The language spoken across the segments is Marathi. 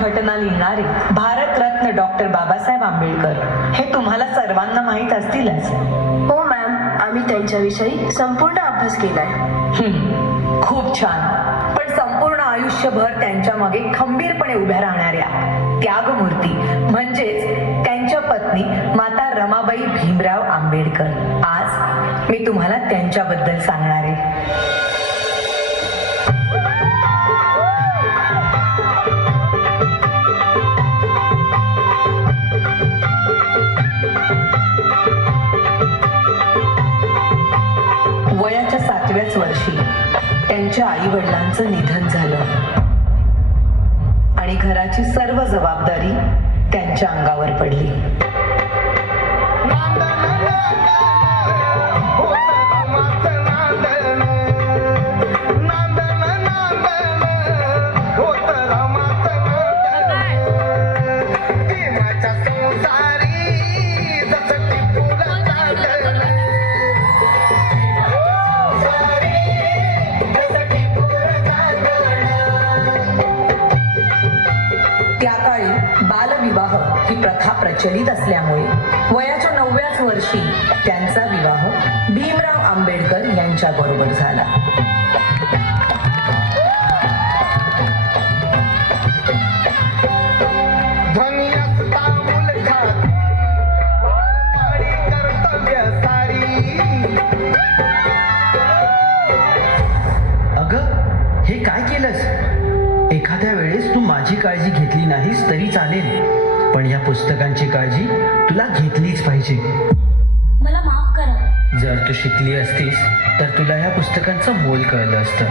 घटना लिहिणारे भारतरत्न डॉक्टर बाबासाहेब आंबेडकर हे तुम्हाला सर्वांना माहीत असतीलच. हो मॅम, आम्ही त्यांच्याविषयी संपूर्ण अभ्यास केलाय. खूप छान. पण संपूर्ण आयुष्यभर त्यांच्या मागे खंबीरपणे उभ्या राहणाऱ्या त्यागमूर्ती म्हणजेच त्यांच्या पत्नी माता रमाबाई भीमराव आंबेडकर आज मी तुम्हाला त्यांच्याबद्दल सांगणार आहे. वयाच्या 7व्याच वर्षी त्यांच्या आई वडिलांचं निधन झालं आणि घराची सर्व जबाबदारी त्यांच्या अंगावर पडली. त्या काळी बालविवाह ही प्रथा प्रचलित असल्यामुळे वयाच्या 9व्याच वर्षी त्यांचा विवाह भीमराव आंबेडकर यांच्याबरोबर झाला. अगं, हे काय केलंस? एखाद्या वेळेस तू माझी काळजी घेतली नाहीस तरी चालेल, पण या पुस्तकांची काळजी तुला घेतलीच पाहिजे. मला माफ करा. जर तू शिकली असतीस तर तुला या पुस्तकांचं मोल कळलं असतं.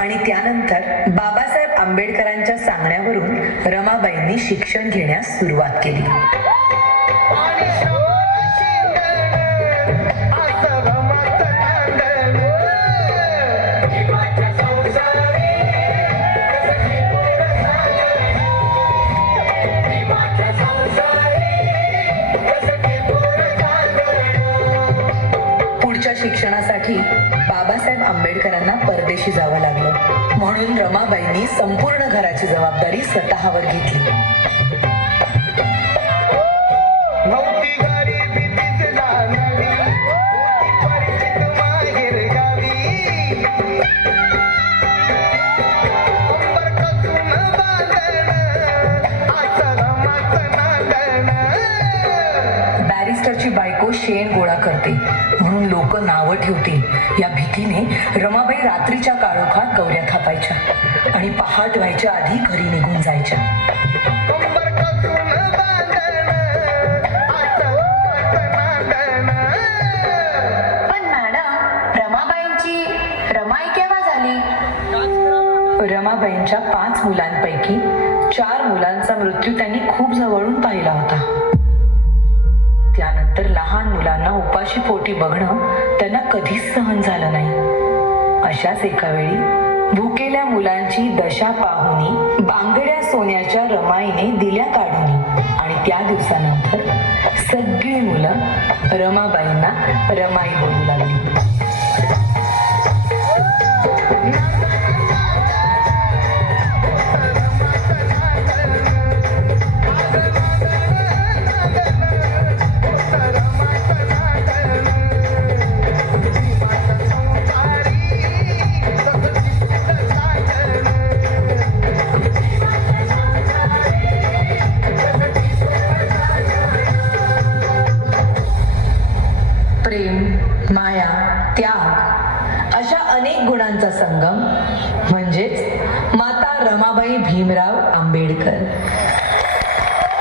आणि त्यानंतर बाबासाहेब आंबेडकरांच्या सांगण्यावरून रमाबाईंनी शिक्षण घेण्यास सुरुवात केली. पुढच्या शिक्षणासाठी बाबासाहेब आंबेडकरांना परदेशी जावं लागलं, म्हणून रमाबाईंनी संपूर्ण घराची जबाबदारी स्वतःवर घेतली. बॅरिस्टरची बायको शेण गोळा करते म्हणून लोक नावं ठेवतील या भीतीने रमाबाई रात्रीच्या काळोखात गौऱ्या थापायच्या आणि पहाट व्हायच्या आधी घरी निघून जायच्या. पण मॅडम, रमाबाईंची रमाई केव्हा झाली? रमाबाईंच्या 5 मुलांपैकी 4 मुलांचा मृत्यू त्यांनी खूप जवळून पाहिला होता. त्यानंतर लहान मुलांना उपाशी पोटी बघणं त्यांना कधीच सहन झालं नाही. अशाच एका वेळी भुकेल्या मुलांची दशा पाहुनी बांगड्या सोन्याच्या रमाईने दिल्या काढून आणि त्या दिवसानंतर सगळी मुलं रमाबाईंना रमाई बोलू लागली. प्रेम, माया, त्याग अशा अनेक गुणांचा संगम म्हणजेच माता रमाबाई भीमराव आंबेडकर.